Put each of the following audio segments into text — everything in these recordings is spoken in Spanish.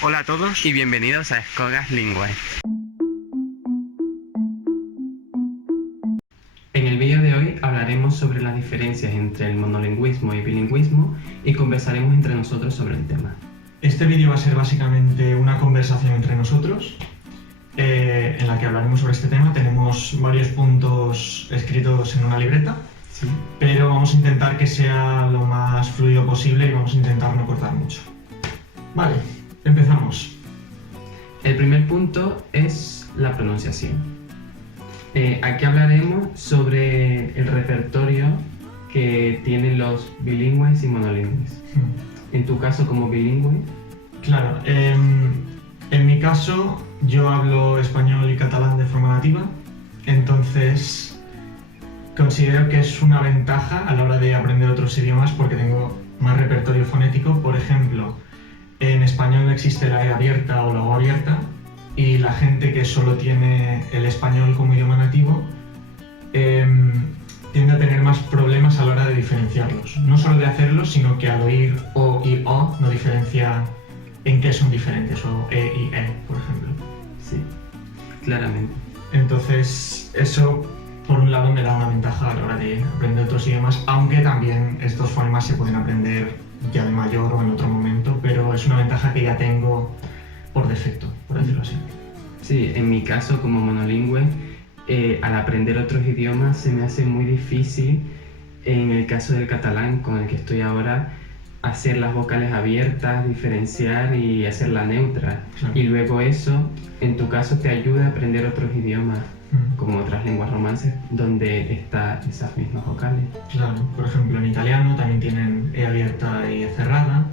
Hola a todos y bienvenidos a Escogas Linguae. En el vídeo de hoy hablaremos sobre las diferencias entre el monolingüismo y bilingüismo y conversaremos entre nosotros sobre el tema. Este vídeo va a ser básicamente una conversación entre nosotros en la que hablaremos sobre este tema. Tenemos varios puntos escritos en una libreta, ¿Sí? pero vamos a intentar que sea lo más fluido posible y vamos a intentar no cortar mucho. Vale, empezamos. El primer punto es la pronunciación. Aquí hablaremos sobre el repertorio que tienen los bilingües y monolingües. En tu caso, como bilingüe. Claro, en mi caso yo hablo español y catalán de forma nativa, entonces considero que es una ventaja a la hora de aprender otros idiomas porque tengo más repertorio fonético. Por ejemplo, en español no existe la E abierta o la O abierta, y la gente que solo tiene el español como idioma nativo tiende a tener más problemas a la hora de diferenciarlos. No solo de hacerlos, sino que al oír O y O no diferencia en qué son diferentes, o E y E, por ejemplo. Sí, claramente. Entonces, eso por un lado me da una ventaja a la hora de aprender otros idiomas, aunque también estos fonemas se pueden aprender ya de mayor o en otro momento, pero es una ventaja que ya tengo por defecto, por decirlo así. Sí, en mi caso como monolingüe, al aprender otros idiomas se me hace muy difícil, en el caso del catalán con el que estoy ahora, hacer las vocales abiertas, diferenciar y hacerla neutra. Claro. Y luego eso, en tu caso, te ayuda a aprender otros idiomas, como otras lenguas romances, donde están esas mismas vocales. Claro, por ejemplo en italiano también tienen E abierta y E cerrada,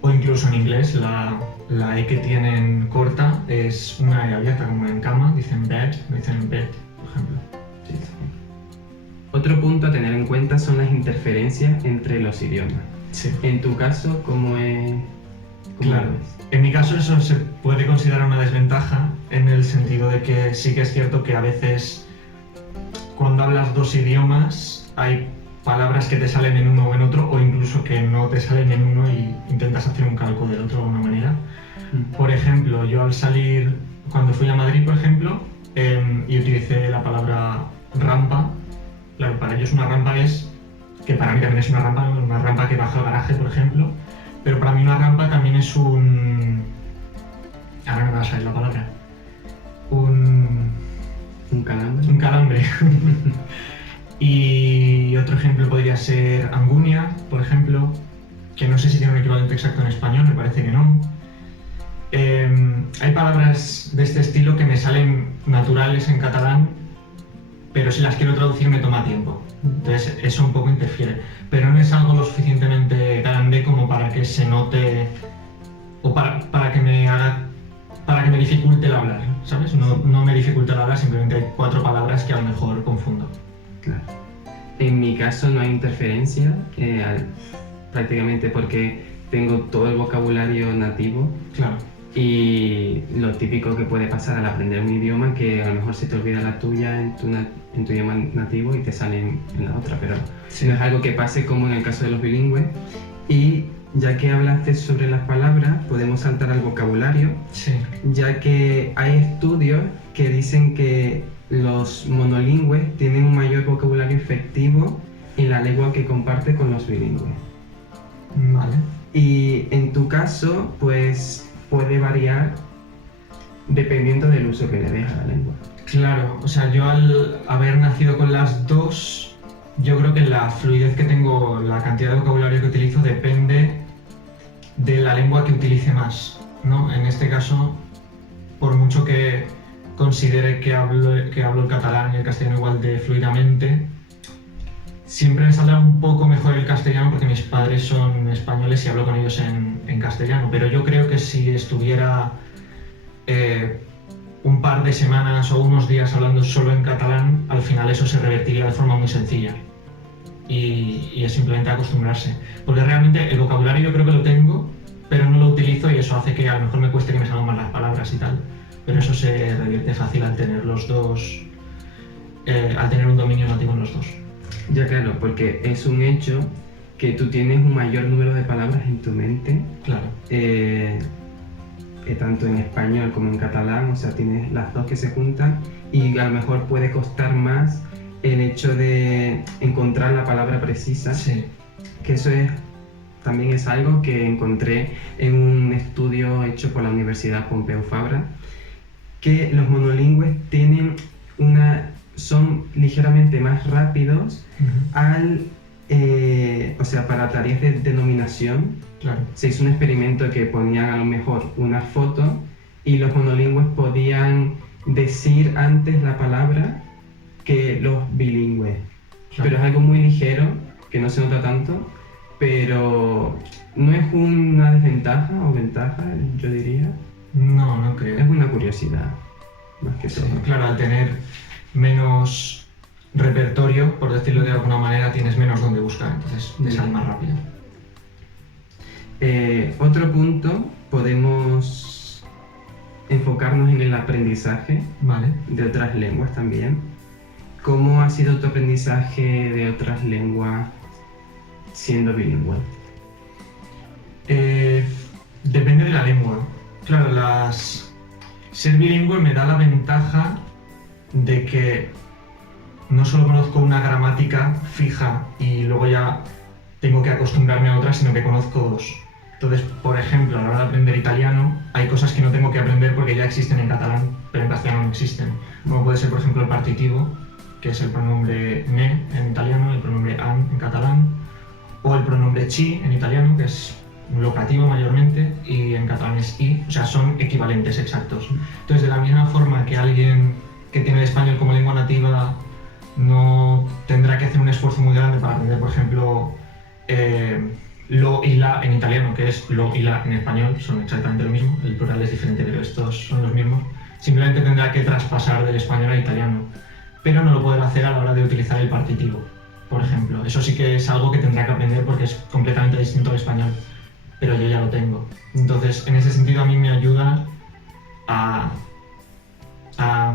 o incluso en inglés la E que tienen corta es una E abierta, como en cama, dicen bed, no dicen bed, por ejemplo. Sí, sí. Otro punto a tener en cuenta son las interferencias entre los idiomas. Sí. En tu caso, ¿cómo es? Claro. En mi caso eso se puede considerar una desventaja en el sentido de que sí que es cierto que a veces cuando hablas dos idiomas hay palabras que te salen en uno o en otro, o incluso que no te salen en uno y intentas hacer un calco del otro de alguna manera. Por ejemplo, yo al salir, cuando fui a Madrid, por ejemplo, y utilicé la palabra rampa, claro, para ellos una rampa es, que para mí también es una rampa que baja al garaje, por ejemplo, pero para mí una rampa también es un... ahora no me va a salir la palabra. ¿Un calambre? Un calambre. Y otro ejemplo podría ser angunia, por ejemplo, que no sé si tiene un equivalente exacto en español, me parece que no. Hay palabras de este estilo que me salen naturales en catalán, pero si las quiero traducir me toma tiempo. Entonces eso un poco interfiere. Pero no es algo lo suficientemente grande como para que se note o para que me dificulte el hablar, ¿sabes? No me dificulta el hablar, simplemente hay 4 palabras que a lo mejor confundo. Claro. En mi caso no hay interferencia, prácticamente porque tengo todo el vocabulario nativo. Claro. Y lo típico que puede pasar al aprender un idioma, que a lo mejor se te olvida la tuya en tu idioma nativo y te sale en la otra, pero Sí. no es algo que pase como en el caso de los bilingües. Y ya que hablaste sobre las palabras, podemos saltar al vocabulario, Sí. ya que hay estudios que dicen que los monolingües tienen un mayor vocabulario efectivo en la lengua que comparte con los bilingües. Vale. Y en tu caso, pues puede variar dependiendo del uso que le des a la lengua. Claro, o sea, yo al haber nacido con las dos, yo creo que la fluidez que tengo, la cantidad de vocabulario que utilizo depende de la lengua que utilice más, ¿no? En este caso, por mucho que considere que hablo el catalán y el castellano igual de fluidamente, siempre me saldrá un poco mejor el castellano porque mis padres son españoles y hablo con ellos en castellano, pero yo creo que si estuviera un par de semanas o unos días hablando solo en catalán, al final eso se revertiría de forma muy sencilla y es simplemente acostumbrarse, porque realmente el vocabulario yo creo que lo tengo, pero no lo utilizo y eso hace que a lo mejor me cueste que me salgan mal las palabras y tal, pero eso se revierte fácil al tener los dos, al tener un dominio nativo en los dos. Ya claro, porque es un hecho que tú tienes un mayor número de palabras en tu mente Claro. tanto en español como en catalán, o sea, tienes las dos que se juntan y a lo mejor puede costar más el hecho de encontrar la palabra precisa, Sí. que eso también es algo que encontré en un estudio hecho por la Universidad Pompeu Fabra, que los monolingües son ligeramente más rápidos o sea, para tareas de denominación. Claro. Se hizo un experimento que ponían a lo mejor una foto y los monolingües podían decir antes la palabra que los bilingües. Claro. Pero es algo muy ligero, que no se nota tanto, pero no es una desventaja o ventaja, yo diría. No, no creo. Es una curiosidad, más que Sí, todo. claro, al tener menos repertorio, por decirlo de alguna manera, tienes menos donde buscar, entonces te sale más rápido. Otro punto, podemos enfocarnos en el aprendizaje Vale. de otras lenguas también. ¿Cómo ha sido tu aprendizaje de otras lenguas siendo bilingüe? Depende de la lengua. Claro, ser bilingüe me da la ventaja de que no solo conozco una gramática fija y luego ya tengo que acostumbrarme a otra, sino que conozco dos. Entonces, por ejemplo, a la hora de aprender italiano, hay cosas que no tengo que aprender porque ya existen en catalán, pero en castellano no existen. Como puede ser, por ejemplo, el partitivo, que es el pronombre ne en italiano, el pronombre an en catalán, o el pronombre ci en italiano, que es un locativo mayormente, y en catalán es i, o sea, son equivalentes exactos. Entonces, de la misma forma que alguien que tiene el español como lengua nativa no tendrá que hacer un esfuerzo muy grande para aprender, por ejemplo, lo y la en italiano, que es lo y la en español, son exactamente lo mismo, el plural es diferente, pero estos son los mismos. Simplemente tendrá que traspasar del español al italiano, pero no lo podrá hacer a la hora de utilizar el partitivo, por ejemplo. Eso sí que es algo que tendrá que aprender porque es completamente distinto al español, pero yo ya lo tengo. Entonces, en ese sentido, a mí me ayuda a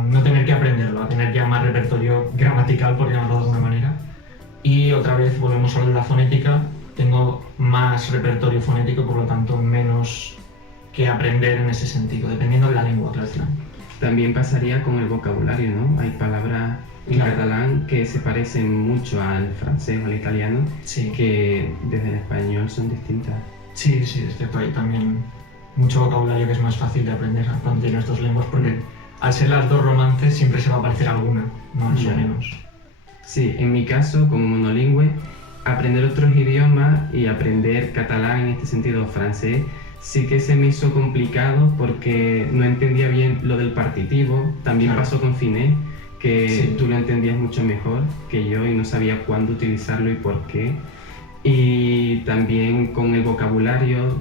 no tener que aprenderlo, a tener ya más repertorio gramatical, por llamarlo de alguna manera. Y otra vez volvemos a la fonética, tengo más repertorio fonético, por lo tanto menos que aprender en ese sentido, dependiendo de la lengua, claro. También pasaría con el vocabulario, ¿no? Hay palabras en catalán que se parecen mucho al francés o al italiano, Sí. que desde el español son distintas. Sí, sí, es cierto, hay también mucho vocabulario que es más fácil de aprender cuando tienes dos lenguas, porque al ser las dos romances siempre se va a parecer alguna, más o menos. Sí, en mi caso, como monolingüe, aprender otros idiomas y aprender catalán, en este sentido francés, sí que se me hizo complicado porque no entendía bien lo del partitivo. También pasó con finés, que tú lo entendías mucho mejor que yo y no sabía cuándo utilizarlo y por qué. Y también con el vocabulario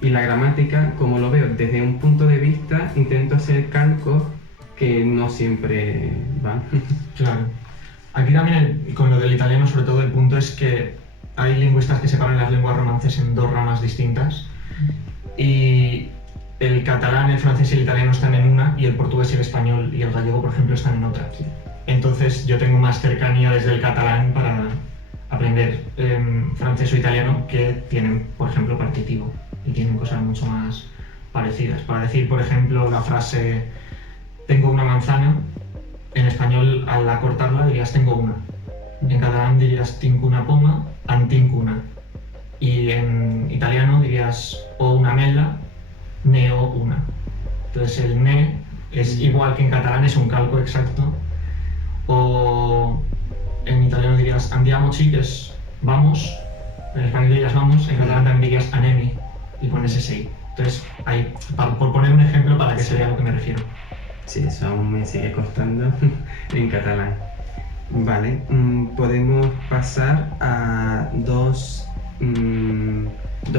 y la gramática, como lo veo desde un punto de vista, intento hacer calcos que no siempre van. Claro. Aquí también con lo del italiano, sobre todo, el punto es que hay lingüistas que separan las lenguas romances en dos ramas distintas y el catalán, el francés y el italiano están en una y el portugués y el español y el gallego, por ejemplo, están en otra. Entonces yo tengo más cercanía desde el catalán para aprender francés o italiano, que tienen, por ejemplo, partitivo y tienen cosas mucho más parecidas. Para decir, por ejemplo, la frase tengo una manzana, en español al acortarla dirías tengo una. En catalán dirías tinc una poma, en tinc una. Y en italiano dirías o una mela, ne o una. Entonces el ne es igual que en catalán, es un calco exacto. O en italiano dirías andiamoci, que es vamos. En español dirías vamos, en catalán también dirías anemi y pones ese i. Entonces, ahí, por poner un ejemplo para que se vea a lo que me refiero. Sí, eso aún me sigue costando en catalán. Vale, podemos pasar a dos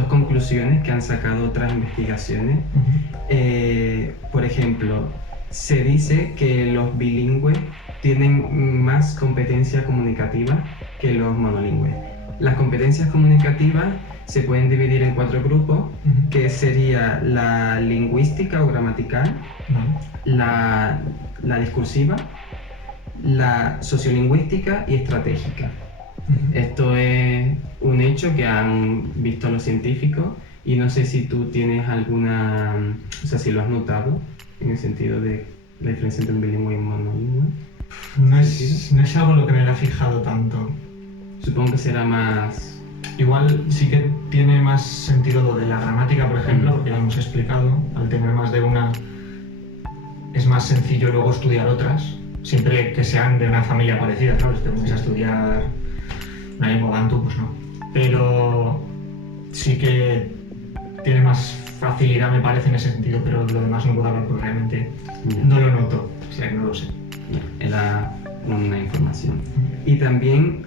conclusiones que han sacado otras investigaciones. Por ejemplo, se dice que los bilingües tienen más competencia comunicativa que los monolingües. Las competencias comunicativas se pueden dividir en 4 grupos, que sería la lingüística o gramatical, la discursiva, la sociolingüística y estratégica. Esto es un hecho que han visto los científicos Y no sé si tú tienes alguna, o sea, si lo has notado en el sentido de la diferencia entre un bilingüe y un monolingüe. No es algo en lo que me haya fijado tanto. Supongo que será más... Igual sí que tiene más sentido lo de la gramática, por ejemplo, porque lo hemos explicado. Al tener más de una, es más sencillo luego estudiar otras, siempre que sean de una familia parecida, claro, si te pones a estudiar una lengua bantu, pues no. Pero sí que tiene más facilidad, me parece, en ese sentido, pero lo demás no puedo hablar porque realmente no lo noto, o sea que no lo sé. Era una información. Y también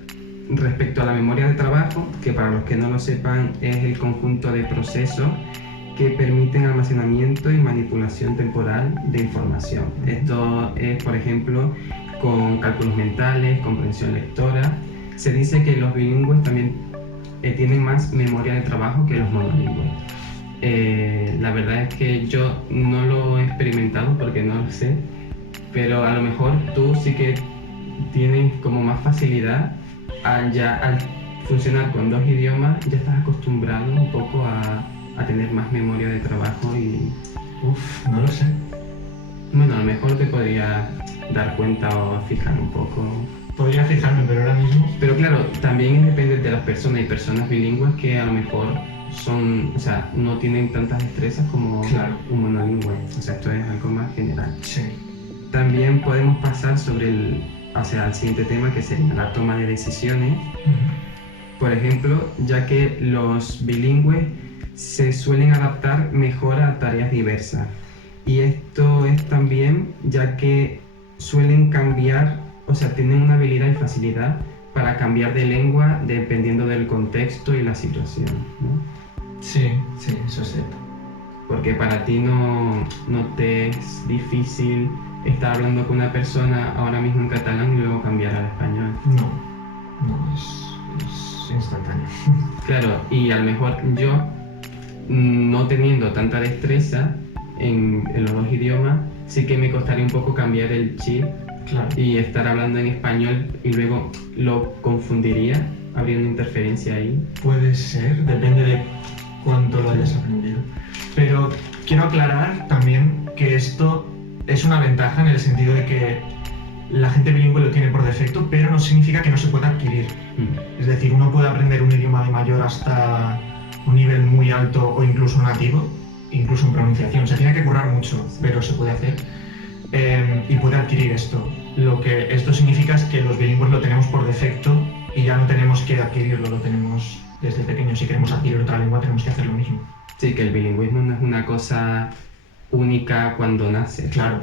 respecto a la memoria de trabajo, que para los que no lo sepan es el conjunto de procesos que permiten almacenamiento y manipulación temporal de información. Esto es, por ejemplo, con cálculos mentales, comprensión lectora. Se dice que los bilingües también tienen más memoria de trabajo que los monolingües. La verdad es que yo no lo he experimentado porque no lo sé, pero a lo mejor tú sí que tienes como más facilidad al funcionar con dos idiomas, ya estás acostumbrado un poco a tener más memoria de trabajo y... No lo sé. Bueno, a lo mejor te podría dar cuenta o fijar un poco. Podría fijarme, pero ahora mismo... Pero claro, también depende de las personas. Hay personas bilingües que a lo mejor son, o sea, no tienen tantas destrezas como un monolingüe. O sea, esto es algo más general. Sí. También podemos pasar al siguiente tema, que sería la toma de decisiones. Por ejemplo, ya que los bilingües se suelen adaptar mejor a tareas diversas. Y esto es también ya que suelen cambiar, o sea, tienen una habilidad y facilidad para cambiar de lengua dependiendo del contexto y la situación, ¿no? Sí, eso es cierto. Porque para ti no te es difícil estar hablando con una persona ahora mismo en catalán y luego cambiar al español. No, es instantáneo. Claro, y a lo mejor yo, no teniendo tanta destreza en los dos idiomas, sí que me costaría un poco cambiar el chip. Claro. Y estar hablando en español y luego lo confundiría, habría una interferencia ahí. Puede ser, depende de cuánto lo hayas aprendido. Pero quiero aclarar también que esto es una ventaja en el sentido de que la gente bilingüe lo tiene por defecto, pero no significa que no se pueda adquirir. Es decir, uno puede aprender un idioma de mayor hasta un nivel muy alto o incluso nativo, incluso en pronunciación. Se tiene que currar mucho, pero se puede hacer. Y puede adquirir esto. Lo que esto significa es que los bilingües lo tenemos por defecto y ya no tenemos que adquirirlo, lo tenemos desde pequeño. Si queremos adquirir otra lengua tenemos que hacer lo mismo. Sí, que el bilingüismo no es una cosa única cuando nace. Claro.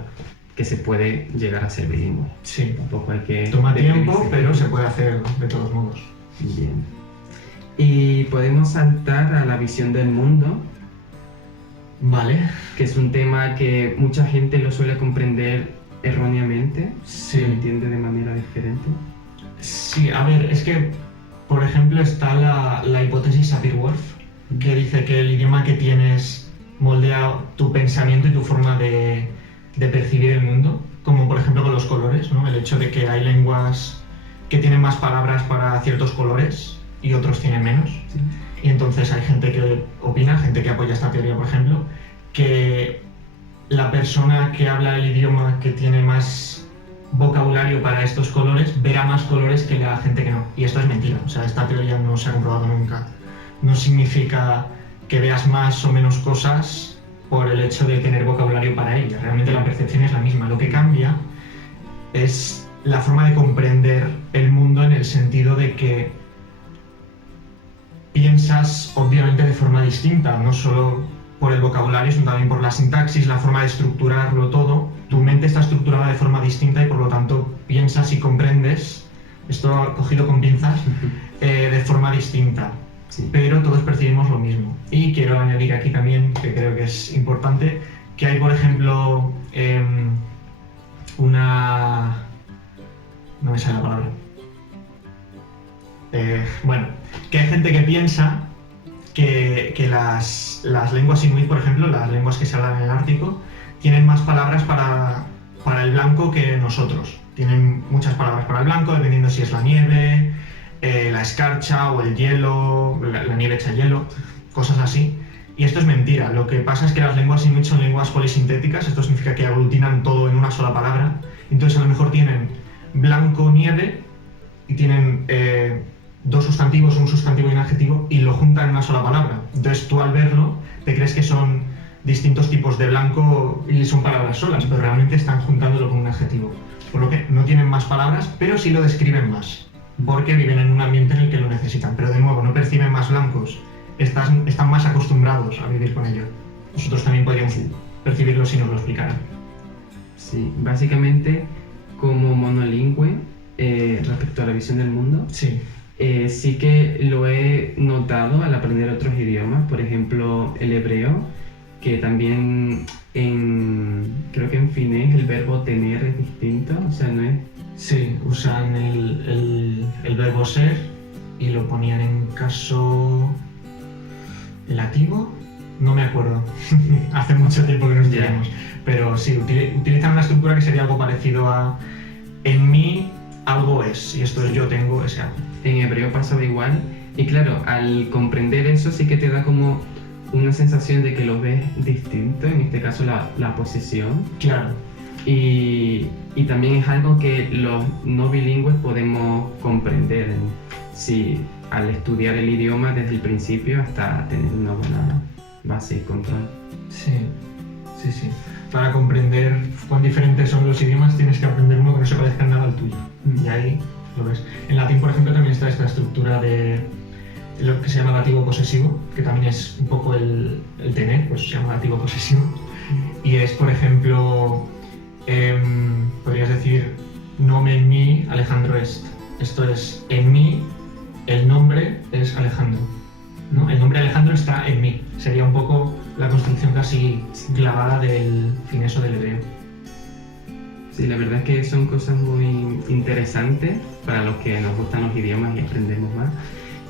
Que se puede llegar a ser bilingüe. Sí. Tampoco hay que... Toma tiempo, pero se puede hacer de todos modos. Bien. Y podemos saltar a la visión del mundo. Vale. Que es un tema que mucha gente lo suele comprender erróneamente. Sí. Lo entiende de manera diferente. Sí, a ver, es que, por ejemplo, está la hipótesis Sapir-Whorf, que dice que el idioma que tienes moldea tu pensamiento y tu forma de percibir el mundo, como por ejemplo con los colores, ¿no? El hecho de que hay lenguas que tienen más palabras para ciertos colores y otros tienen menos. Sí. Y entonces hay gente que opina, gente que apoya esta teoría, por ejemplo, que la persona que habla el idioma que tiene más vocabulario para estos colores verá más colores que la gente que no. Y esto es mentira, o sea, esta teoría no se ha comprobado nunca. No significa que veas más o menos cosas por el hecho de tener vocabulario para ellas. Realmente la percepción es la misma. Lo que cambia es la forma de comprender el mundo en el sentido de que piensas obviamente de forma distinta, no solo por el vocabulario, sino también por la sintaxis, la forma de estructurarlo todo. Tu mente está estructurada de forma distinta y por lo tanto piensas y comprendes, esto cogido con pinzas, de forma distinta. Sí. Pero todos percibimos lo mismo. Y quiero añadir aquí también, que creo que es importante, que hay, por ejemplo, una... no me sale la palabra. Bueno, que hay gente que piensa que las lenguas inuit, por ejemplo, las lenguas que se hablan en el Ártico, tienen más palabras para el blanco que nosotros. Tienen muchas palabras para el blanco, dependiendo si es la nieve, la escarcha o el hielo, la nieve hecha hielo, cosas así. Y esto es mentira. Lo que pasa es que las lenguas inuit son lenguas polisintéticas. Esto significa que aglutinan todo en una sola palabra. Entonces a lo mejor tienen blanco, nieve, y tienen dos sustantivos, un sustantivo y un adjetivo, y lo juntan en una sola palabra. Entonces tú al verlo te crees que son distintos tipos de blanco y son palabras solas, pero realmente están juntándolo con un adjetivo. Por lo que no tienen más palabras, pero sí lo describen más, porque viven en un ambiente en el que lo necesitan. Pero de nuevo, no perciben más blancos, están más acostumbrados a vivir con ello. Nosotros también podríamos percibirlo si nos lo explicaran. Sí, básicamente como monolingüe, respecto a la visión del mundo, Sí. Sí que lo he notado al aprender otros idiomas, por ejemplo el hebreo, que también creo que en finés el verbo tener es distinto, o sea, no es... Sí, usan el verbo ser y lo ponían en caso lativo, no me acuerdo, hace mucho tiempo que no estudiamos, pero sí, utilizan una estructura que sería algo parecido a en mí algo es, y esto es yo tengo ese algo. En hebreo pasaba igual, y claro, al comprender eso sí que te da como una sensación de que lo ves distinto, en este caso la posesión. Claro. Y también es algo que los no bilingües podemos comprender si, al estudiar el idioma desde el principio hasta tener una buena base y control. Sí. Para comprender cuán diferentes son los idiomas tienes que aprender uno que no se parezca en nada al tuyo. Y ahí lo ves. En latín, por ejemplo, también está esta estructura de lo que se llama dativo posesivo, que también es un poco el tener, pues se llama dativo posesivo. Y es, por ejemplo, podrías decir, nomen mi Alejandro est. Esto es, en mí, el nombre es Alejandro, ¿no? El nombre Alejandro está en mí. Sería un poco la construcción casi clavada del fineso del hebreo. Sí, la verdad es que son cosas muy interesantes para los que nos gustan los idiomas y aprendemos más.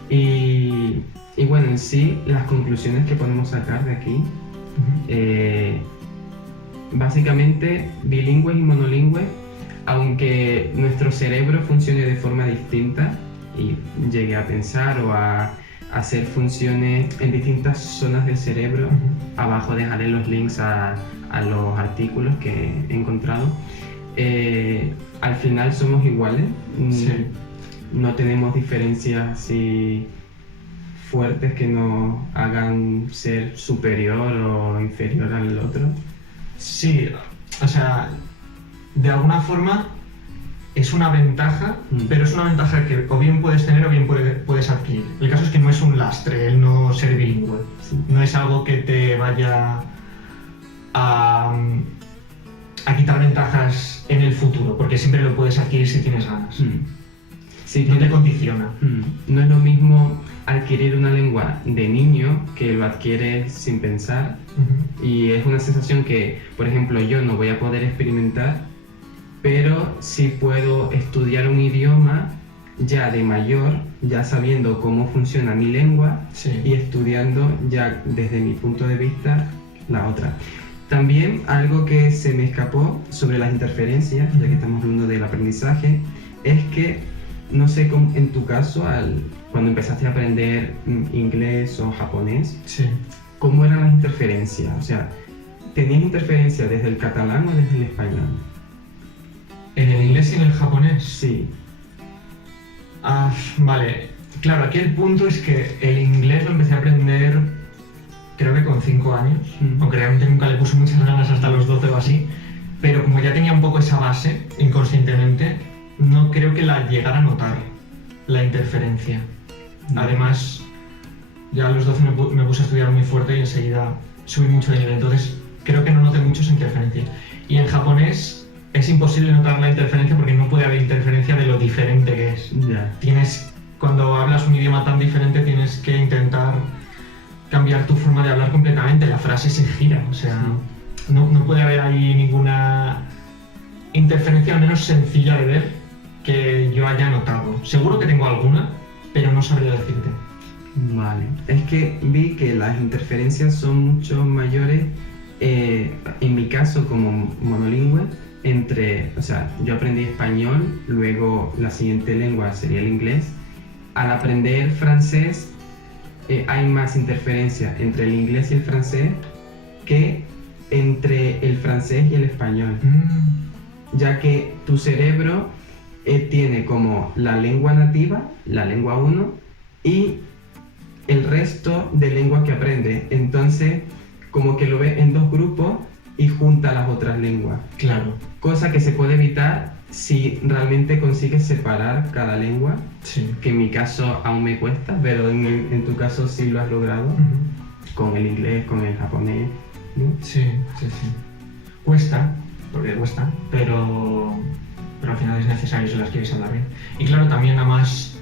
Y bueno, en sí, las conclusiones que podemos sacar de aquí, básicamente, bilingües y monolingües, aunque nuestro cerebro funcione de forma distinta y llegue a pensar o a hacer funciones en distintas zonas del cerebro, abajo dejaré los links a los artículos que he encontrado, al final somos iguales. Sí. No tenemos diferencias así fuertes que nos hagan ser superior o inferior al otro. Sí, o sea, de alguna forma es una ventaja, pero es una ventaja que o bien puedes tener o bien puedes adquirir. El caso es que no es un lastre el no ser bilingüe. Sí. No es algo que te vaya a quitar ventajas en el futuro, porque siempre lo puedes adquirir si tienes ganas. Sí, No te condiciona. No es lo mismo adquirir una lengua de niño que lo adquieres sin pensar, y es una sensación que, por ejemplo, yo no voy a poder experimentar, pero sí puedo estudiar un idioma ya de mayor, ya sabiendo cómo funciona mi lengua, Sí. y estudiando ya desde mi punto de vista la otra. También algo que se me escapó sobre las interferencias, ya que estamos hablando del aprendizaje, es que no sé en tu caso, cuando empezaste a aprender inglés o japonés, Sí. ¿cómo eran las interferencias? O sea, ¿tenías interferencias desde el catalán o desde el español? ¿En el inglés y en el japonés? Sí. Vale. Claro, aquí el punto es que el inglés lo empecé a aprender creo que con 5 años, aunque realmente nunca le puse muchas ganas hasta los 12 o así, pero como ya tenía un poco esa base inconscientemente, no creo que la llegara a notar, la interferencia. Además, ya a los 12 me puse a estudiar muy fuerte y enseguida subí mucho de nivel, entonces creo que no noté mucho esa interferencia. Y en japonés es imposible notar la interferencia porque no puede haber interferencia de lo diferente que es. Ya. Cuando hablas un idioma tan diferente tienes que intentar cambiar tu forma de hablar completamente, la frase se gira, o sea, no puede haber ahí ninguna interferencia, al menos sencilla de ver, que yo haya notado. Seguro que tengo alguna, pero no sabría decirte. Vale. Es que vi que las interferencias son mucho mayores, en mi caso como monolingüe, o sea, yo aprendí español, luego la siguiente lengua sería el inglés. Al aprender francés, hay más interferencia entre el inglés y el francés que entre el francés y el español, ya que tu cerebro tiene como la lengua nativa, la lengua 1, y el resto de lenguas que aprende. Entonces, como que lo ve en dos grupos y junta las otras lenguas. Claro. Cosa que se puede evitar si realmente consigues separar cada lengua, Sí. que en mi caso aún me cuesta, pero en tu caso sí lo has logrado, con el inglés, con el japonés, ¿no? Sí. Cuesta, porque cuesta, pero al final es necesario si las quieres hablar bien. Y claro, también a más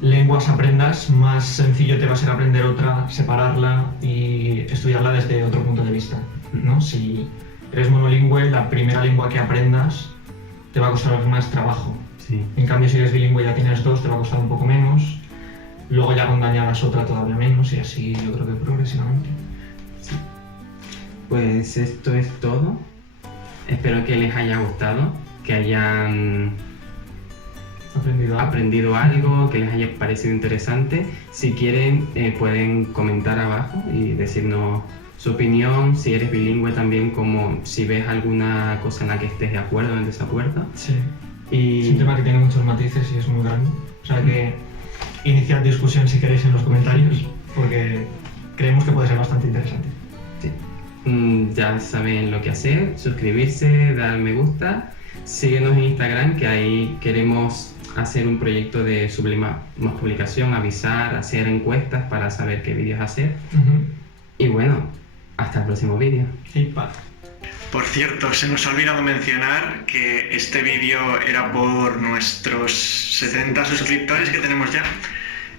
lenguas aprendas, más sencillo te va a ser aprender otra, separarla y estudiarla desde otro punto de vista, ¿no? Si eres monolingüe, la primera lengua que aprendas te va a costar más trabajo. Sí. En cambio, si eres bilingüe y ya tienes dos, te va a costar un poco menos. Luego ya cuando añadas otra todavía menos y así yo creo que progresivamente. Pues esto es todo. Espero que les haya gustado, que hayan aprendido algo, que les haya parecido interesante. Si quieren, pueden comentar abajo y decirnos su opinión, si eres bilingüe también, como si ves alguna cosa en la que estés de acuerdo o en desacuerdo. Sí. Y... Es un tema que tiene muchos matices y es muy grande. O sea que iniciad discusión si queréis en los comentarios, porque creemos que puede ser bastante interesante. Sí. Ya saben lo que hacer, suscribirse, dar me gusta, síguenos en Instagram, que ahí queremos hacer un proyecto de subir más publicación, avisar, hacer encuestas para saber qué vídeos hacer. Y bueno, hasta el próximo vídeo. Por cierto, se nos ha olvidado mencionar que este vídeo era por nuestros 70 suscriptores que tenemos ya.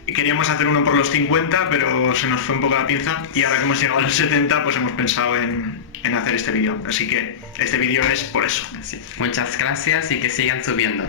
Y queríamos hacer uno por los 50, pero se nos fue un poco la pinza. Y ahora que hemos llegado a los 70, pues hemos pensado en hacer este vídeo. Así que este vídeo es por eso. Sí. Muchas gracias y que sigan subiendo.